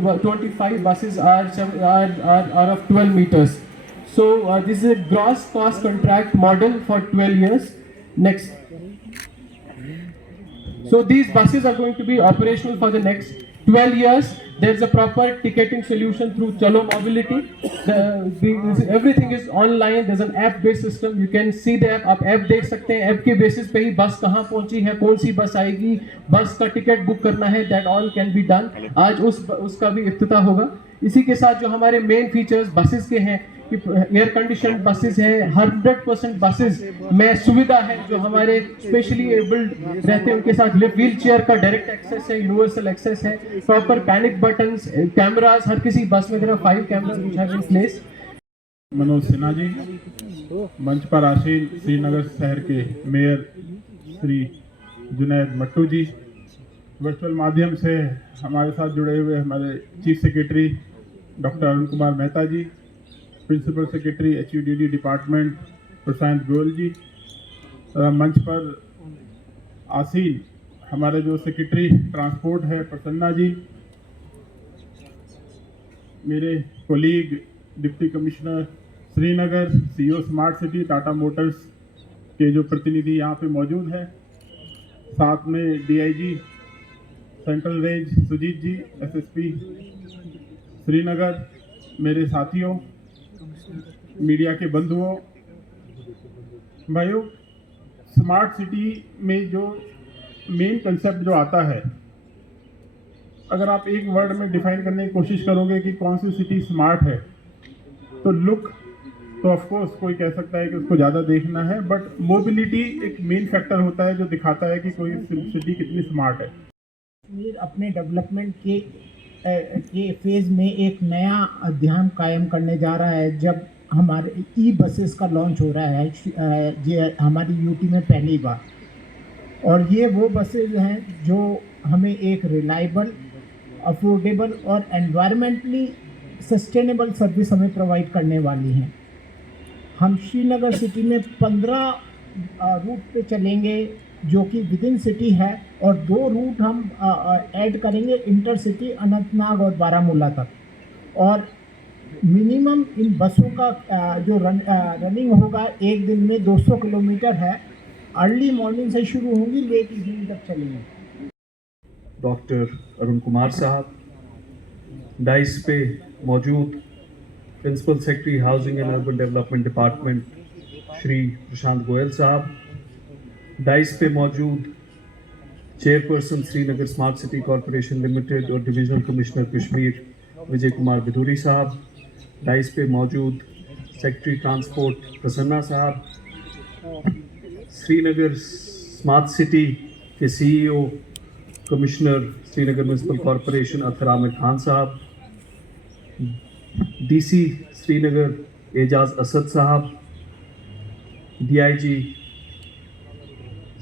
25 buses are of 12 meters. So this is a gross cost contract model for 12 years. Next. So these buses are going to be operational for the next 12 years. There's a proper ticketing solution through Chalo Mobility. Everything is online. There's an app-based system. You can see the app. आप app देख सकते हैं. App के basis पे ही बस कहाँ पहुंची है, कौन सी बस आएगी, बस का टिकट बुक करना है. That all can be done. आज उसका भी इफ्तिताह होगा. इसी के साथ जो हमारे मेन फीचर्स बसेस के हैं कि एयर कंडीशन बसेस हैं, 100% बसेस में सुविधा है. जो हमारे स्पेशली एबल्ड रहते हैं उनके साथ व्हील चेयर का डायरेक्ट एक्सेस है, यूनिवर्सल एक्सेस है, प्रॉपर पैनिक बटन्स, कैमरास. हर किसी बस में there 5 cameras which have been placed. Manoj Sinha ji, मंच पर आसीन श्रीनगर शहर के मेयर श्री जुनैद मट्टू जी, वर्चुअल माध्यम से हमारे साथ जुड़े हुए हमारे chief secretary doctor Arun Kumar Mehta ji, principal secretary HUDD department Prashant Goyal ji, मंच पर आसीन हमारे जो सेक्रेटरी ट्रांसपोर्ट है प्रसन्ना जी, मेरे colleague deputy commissioner Srinagar, CEO smart city Tata Motors के जो प्रतिनिधि यहाँ पे मौजूद हैं, साथ में DIG सेंट्रल रेंज सुजीत जी, SSP श्रीनगर, मेरे साथियों, मीडिया के बंधुओं, भाइयों, स्मार्ट सिटी में जो मेन कंसेप्ट जो आता है, अगर आप एक वर्ड में डिफाइन करने की कोशिश करोगे कि कौन सी सिटी स्मार्ट है, तो लुक तो ऑफ कोर्स कोई कह सकता है कि उसको ज़्यादा देखना है, बट मोबिलिटी एक मेन फैक्टर होता है जो दिखाता है कि कोई सिटी कितनी स्मार्ट है. अपने डेवलपमेंट के फेज़ में एक नया अध्याय कायम करने जा रहा है. जब हमारे बसेस का लॉन्च हो रहा है ये हमारी यूटी में पहली बार, और ये वो बसेज हैं जो हमें एक रिलायबल, अफोर्डेबल और एनवायरमेंटली सस्टेनेबल सर्विस हमें प्रोवाइड करने वाली हैं. हम श्रीनगर सिटी में 15 रूट पे चलेंगे जो कि विद इन सिटी है, और 2 रूट हम ऐड करेंगे इंटर सिटी अनंतनाग और बारामूला तक. और मिनिमम इन बसों का जो रनिंग होगा एक दिन में 200 किलोमीटर है. अर्ली मॉर्निंग से शुरू होंगी, लेट इवनिंग तक चलेंगे. डॉक्टर अरुण कुमार साहब, डाइस पे मौजूद principal secretary housing and urban development department Shri Prashant Goyal साहब, डाइस पे मौजूद chairperson Srinagar smart city corporation limited और डिविजनल कमिश्नर कश्मीर विजय कुमार बिधूरी साहब, डाइस पे मौजूद सेक्रेटरी ट्रांसपोर्ट प्रसन्ना साहब, श्रीनगर स्मार्ट सिटी के CEO commissioner Srinagar municipal corporation Akhtar Aamir Khan साहब, DC श्रीनगर एजाज असद साहब, DIG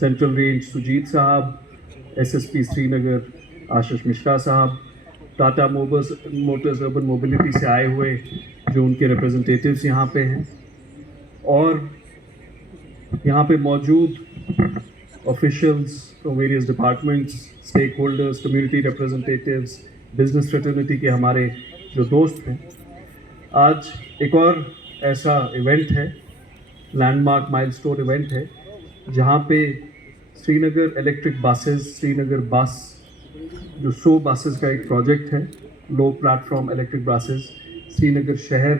सेंट्रल रेंज सुजीत साहब, SSP श्रीनगर आशीष मिश्रा साहब, टाटा मोटर्स अर्बन मोबिलिटी से आए हुए जो उनके रिप्रेजेंटेटिव्स यहाँ पे हैं, और यहाँ पे मौजूद officials from various departments, stakeholders, community representatives, business fraternity के हमारे जो दोस्त हैं. आज एक और ऐसा इवेंट है, लैंडमार्क माइलस्टोन इवेंट है, जहाँ पे श्रीनगर इलेक्ट्रिक बसेस, श्रीनगर बस जो 100 बसेस का एक प्रोजेक्ट है, लो प्लेटफॉर्म इलेक्ट्रिक बसेस, श्रीनगर शहर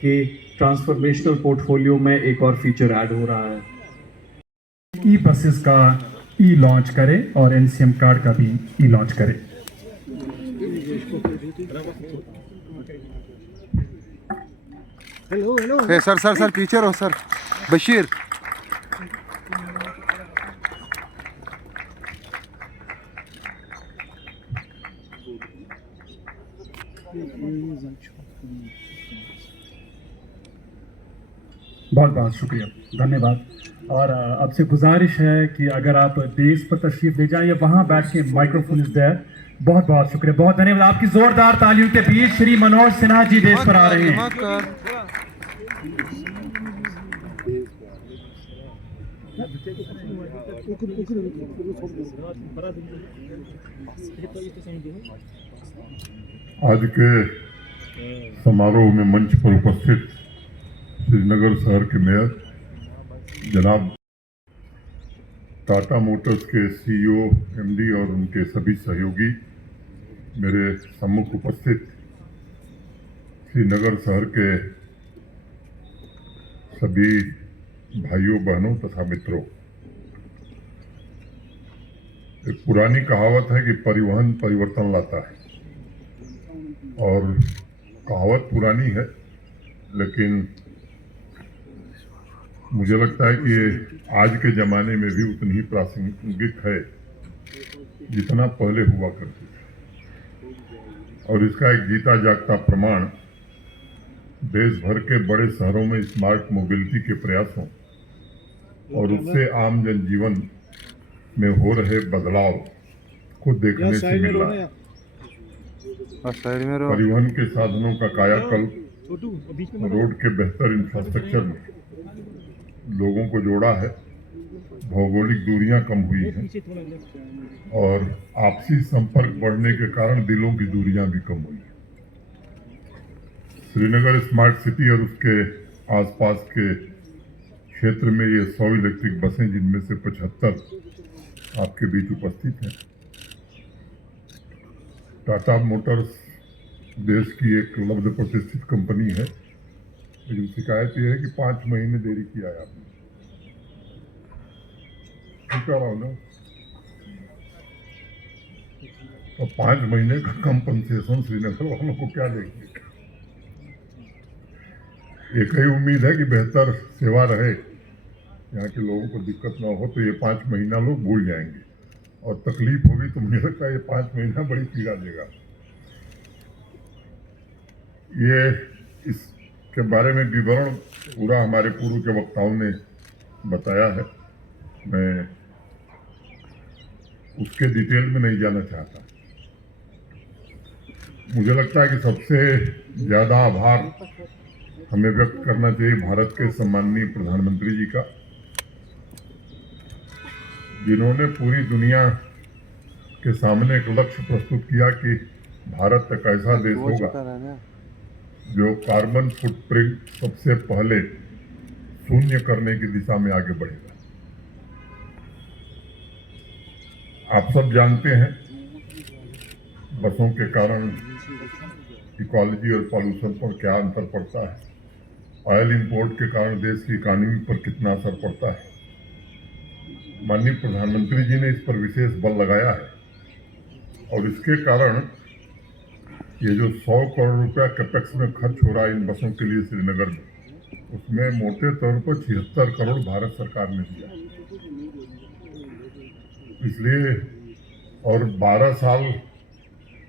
के ट्रांसफॉर्मेशनल पोर्टफोलियो में एक और फीचर ऐड हो रहा है. बसेस का लॉन्च करे और NCM कार्ड का भी लॉन्च करे. हेलो सर पीछे रहो सर. बशीर बहुत बहुत शुक्रिया, धन्यवाद. और आपसे गुजारिश है कि अगर आप देश पर तशरीफ ले जाएं या वहाँ बैठ के माइक्रोफोन इज देयर. बहुत बहुत शुक्रिया, बहुत धन्यवाद. आपकी जोरदार तालियों के बीच श्री मनोज सिन्हा जी देश पर आ रहे हैं. आज के समारोह में मंच पर उपस्थित श्रीनगर शहर के मेयर जनाब टाटा मोटर्स के सीईओ, एमडी और उनके सभी सहयोगी, मेरे सम्मुख उपस्थित श्रीनगर शहर के सभी भाइयों बहनों तथा मित्रों, एक पुरानी कहावत है कि परिवहन परिवर्तन लाता है, और कहावत पुरानी है लेकिन मुझे लगता है कि ये आज के ज़माने में भी उतनी ही प्रासंगिक है जितना पहले हुआ करती थी। और इसका एक जीता जागता प्रमाण देश भर के बड़े शहरों में स्मार्ट मोबिलिटी के प्रयासों और उससे आम जनजीवन में हो रहे बदलाव को देखने से मिल रहा है। परिवहन के साधनों का कायाकल्प रोड के बेहतर इंफ्रास्ट्रक्चर में लोगों को जोड़ा है, भौगोलिक दूरियां कम हुई हैं और आपसी संपर्क बढ़ने के कारण दिलों की दूरियां भी कम हुई हैं। श्रीनगर स्मार्ट सिटी और उसके आसपास के क्षेत्र में ये 100 इलेक्ट्रिक बसें, जिनमें से 75 आपके बीच उपस्थित हैं। टाटा मोटर्स देश की एक लब्ध प्रतिष्ठित कंपनी है, लेकिन शिकायत यह है कि 5 महीने देरी किया है आपने। क्या रहा ना, तो 5 महीने का कंपनसेशन श्रीनगर वालों को क्या देंगे? एक ही उम्मीद है कि बेहतर सेवा रहे, यहाँ के लोगों को दिक्कत ना हो, तो ये 5 महीना लोग भूल जाएंगे और तकलीफ होगी तो मुझे लगता है ये 5 महीना बड़ी पीड़ा देगा। ये इसके बारे में विवरण पूरा हमारे पूर्व के वक्ताओं ने बताया है, मैं उसके डिटेल में नहीं जाना चाहता। मुझे लगता है कि सबसे ज़्यादा आभार हमें व्यक्त करना चाहिए भारत के सम्माननीय प्रधानमंत्री जी का, जिन्होंने पूरी दुनिया के सामने एक लक्ष्य प्रस्तुत किया कि भारत एक ऐसा देश होगा जो कार्बन फुटप्रिंट सबसे पहले शून्य करने की दिशा में आगे बढ़ेगा। आप सब जानते हैं बसों के कारण इकोलॉजी और पॉल्यूशन पर क्या अंतर पड़ता है, ऑयल इंपोर्ट के कारण देश की इकॉनमी पर कितना असर पड़ता है। माननीय प्रधानमंत्री जी ने इस पर विशेष बल लगाया है और इसके कारण ये जो 100 करोड़ रुपया कैपेक्स में खर्च हो रहा है इन बसों के लिए श्रीनगर में, उसमें मोटे तौर पर 76 करोड़ भारत सरकार ने दिया। इसलिए और 12 साल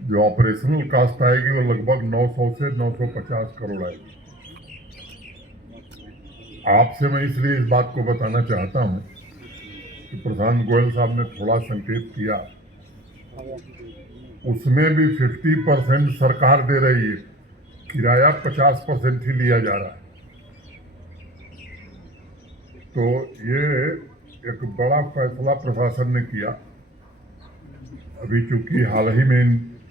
जो ऑपरेशनल कास्ट आएगी वो लगभग 900 से 950 करोड़ आएगी। आपसे मैं इसलिए इस बात को बताना चाहता हूँ कि प्रधान गोयल साहब ने थोड़ा संकेत किया, उसमें भी 50% सरकार दे रही है, किराया 50% ही लिया जा रहा है। तो ये एक बड़ा फैसला प्रशासन ने किया। अभी चूंकि हाल ही में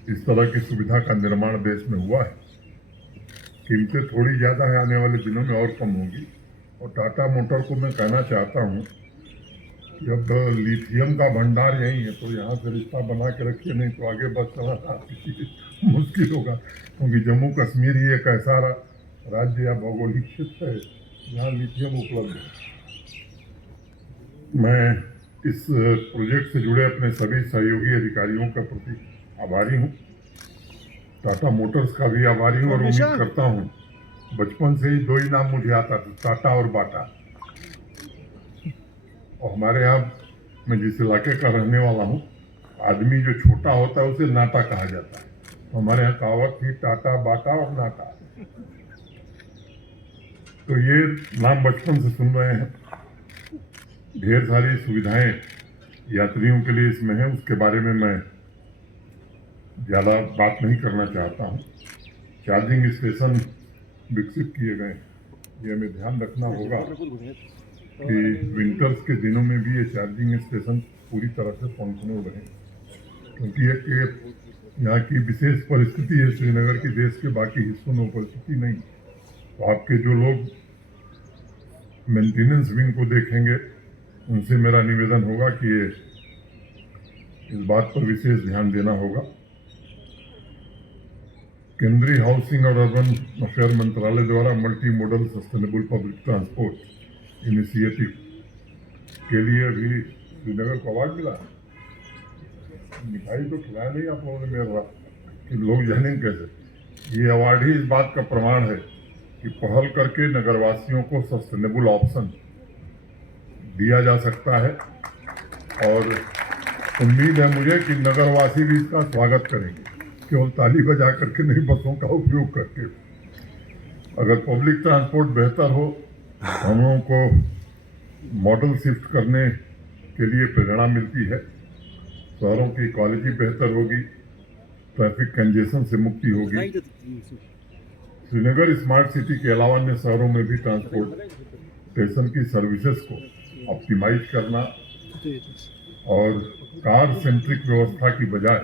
इस तरह की सुविधा का निर्माण देश में हुआ है, कीमतें थोड़ी ज़्यादा है, आने वाले दिनों में और कम होगी। और टाटा मोटर को मैं कहना चाहता हूँ कि अब लिथियम का भंडार यहीं है, तो यहाँ से रिश्ता बना के रखिए, नहीं तो आगे बस चलाना मुश्किल होगा, क्योंकि जम्मू कश्मीर ही एक ऐसा राज्य या भौगोलिक क्षेत्र है जहाँ लिथियम उपलब्ध है। मैं इस प्रोजेक्ट से जुड़े अपने सभी सहयोगी अधिकारियों के प्रति आभारी हूँ, टाटा मोटर्स का भी आभारी हूँ और उम्मीद करता हूँ, बचपन से ही 2 ही नाम मुझे आता था, टाटा और बाटा। और हमारे यहाँ, मैं जिस इलाके का रहने वाला हूँ, आदमी जो छोटा होता है उसे नाटा कहा जाता है। तो हमारे यहाँ कहावत थी टाटा, बाटा और नाटा। तो ये नाम बचपन से सुन रहे हैं। ढेर सारी सुविधाएं यात्रियों के लिए इसमें है, उसके बारे में मैं ज़्यादा बात नहीं करना चाहता हूँ। चार्जिंग स्टेशन विकसित किए गए, ये हमें ध्यान रखना होगा कि विंटर्स के दिनों में भी ये चार्जिंग स्टेशन पूरी तरह से फंक्शनल रहे, क्योंकि एक यहाँ की विशेष परिस्थिति है श्रीनगर की, देश के बाकी हिस्सों में परिस्थिति नहीं। तो आपके जो लोग मेंटेनेंस विंग को देखेंगे उनसे मेरा निवेदन होगा कि ये इस बात पर विशेष ध्यान देना होगा। केंद्रीय हाउसिंग और अर्बन अफेयर मंत्रालय द्वारा multi modal sustainable public transport initiative के लिए भी श्रीनगर को अवार्ड मिला है। मिठाई तो खिलाया नहीं आप लोगों ने मेरा कि लोग जानेंगे कैसे। ये अवार्ड ही इस बात का प्रमाण है कि पहल करके नगरवासियों को सस्टेनेबल ऑप्शन दिया जा सकता है, और उम्मीद है मुझे कि नगरवासी भी इसका स्वागत करेंगे, केवल ताली बजा करके नहीं, बसों का उपयोग करके। अगर पब्लिक ट्रांसपोर्ट बेहतर हो, हम लोगों को मॉडल शिफ्ट करने के लिए प्रेरणा मिलती है, शहरों की क्वालिटी बेहतर होगी, ट्रैफिक कंजेशन से मुक्ति होगी। श्रीनगर स्मार्ट सिटी के अलावा अन्य शहरों में भी ट्रांसपोर्टेशन की सर्विसेज को ऑप्टिमाइज करना और कार सेंट्रिक व्यवस्था की बजाय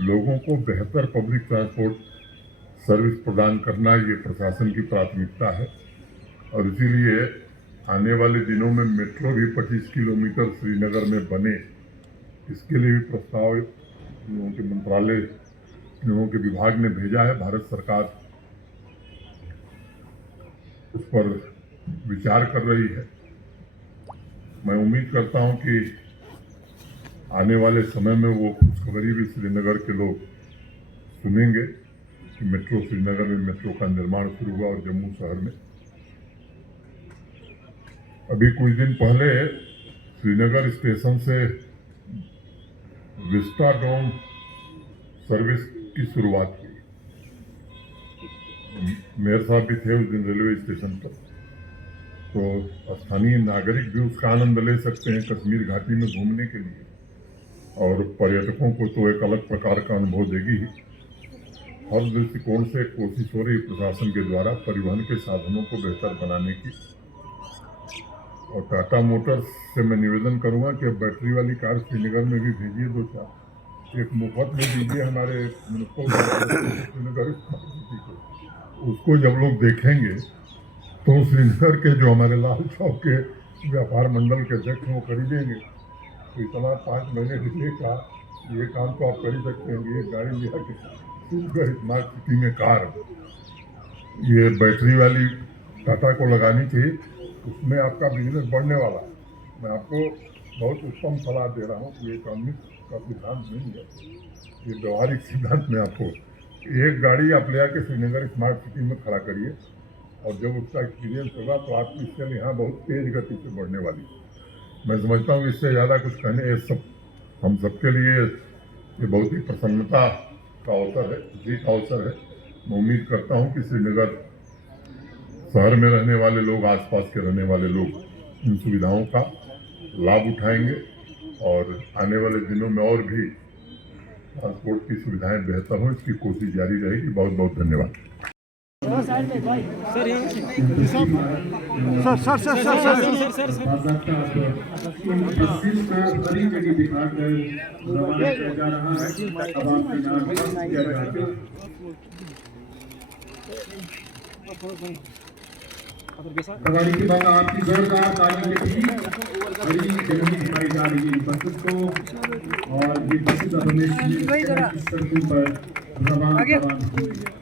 लोगों को बेहतर पब्लिक ट्रांसपोर्ट सर्विस प्रदान करना ये प्रशासन की प्राथमिकता है। और इसीलिए आने वाले दिनों में मेट्रो भी 25 किलोमीटर श्रीनगर में बने, इसके लिए भी प्रस्ताव लोगों के मंत्रालय, लोगों के विभाग ने भेजा है। भारत सरकार उस पर विचार कर रही है। मैं उम्मीद करता हूं कि आने वाले समय में वो खुशखबरी भी श्रीनगर के लोग सुनेंगे कि मेट्रो श्रीनगर में मेट्रो का निर्माण शुरू हुआ। और जम्मू शहर में अभी कुछ दिन पहले श्रीनगर स्टेशन से विस्टाडोम सर्विस की शुरुआत हुई। मेयर साहब भी थे उस दिन रेलवे स्टेशन पर, तो स्थानीय नागरिक भी उसका आनंद ले सकते हैं कश्मीर घाटी में घूमने के लिए, और पर्यटकों को तो एक अलग प्रकार का अनुभव देगी ही। हर दृष्टिकोण से कोशिश हो रही प्रशासन के द्वारा परिवहन के साधनों को बेहतर बनाने की। और टाटा मोटर्स से मैं निवेदन करूंगा कि अब बैटरी वाली कार श्रीनगर में भी भेजिए 2-4, एक मुफ्त में दीजिए हमारे श्रीनगर को। उसको जब लोग देखेंगे तो श्रीनगर के जो हमारे लाल चौक के व्यापार मंडल के अध्यक्ष वो खरीदेंगे। तो इतना 5 महीने डिले का ये काम तो आप कर ही सकते हैं। ये गाड़ी लिया कि श्रीनगर स्मार्ट सिटी में कार ये बैटरी वाली टाटा को लगानी चाहिए, उसमें आपका बिजनेस बढ़ने वाला है। मैं आपको बहुत उत्तम सलाह दे रहा हूँ। ये इकोनॉमिक्स का सिद्धांत नहीं है, ये व्यवहारिक सिद्धांत में आपको एक गाड़ी आप ले आके श्रीनगर स्मार्ट सिटी में खड़ा करिए, और जब उसका एक्सपीरियंस होगा तो आपकी सेल यहाँ बहुत तेज गति से बढ़ने वाली है। मैं समझता हूँ इससे ज़्यादा कुछ कहने, ये सब हम सबके लिए ये बहुत ही प्रसन्नता का अवसर है, खुशी का अवसर है। मैं उम्मीद करता हूँ कि श्रीनगर शहर में रहने वाले लोग, आसपास के रहने वाले लोग इन सुविधाओं का लाभ उठाएंगे, और आने वाले दिनों में और भी ट्रांसपोर्ट की सुविधाएं बेहतर हों, इसकी कोशिश जारी रहेगी। बहुत बहुत धन्यवाद। सवारी के बाद आपकी जोरदार ताली के बीच बड़ी जल्दी दिखाई जा रही है बसेस को, और ये बसेस अब हमें सड़कों पर रवाना हुई है।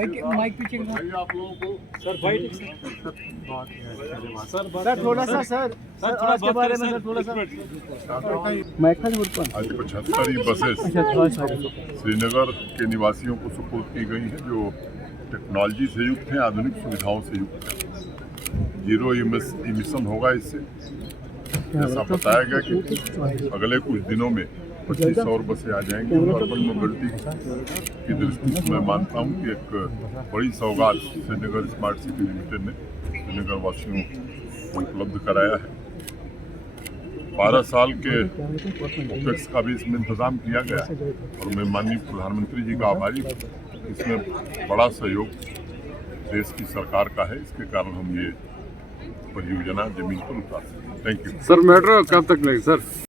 माइक पीछे आप लोगों को सर वाइट सर थोड़ा सा सर आज के बारे में सर थोड़ा सा माइक का बोलता आज 75 बसेस श्रीनगर के निवासियों को सुपुर्द की गई हैं, जो टेक्नोलॉजी से युक्त हैं, आधुनिक सुविधाओं से युक्त हैं। जीरो इमिशन होगा इससे। जैसा बताया गया कि अगले कुछ दिनों में 25 और बसें आ जाएंगी। अर्बन मोबिलिटी की दृष्टि से मैं मानता हूँ कि एक बड़ी सौगात श्रीनगर स्मार्ट सिटी लिमिटेड ने श्रीनगर वासियों को उपलब्ध कराया है। 12 साल के ओपेक्स का भी इसमें इंतजाम किया गया है, और मैं माननीय प्रधानमंत्री जी का आभारी हूँ। इसमें बड़ा सहयोग देश की सरकार का है, इसके कारण हम ये परियोजना जमीन पर उतार सकते हैं। Thank you sir. मेट्रो कब तक लगेगी सर?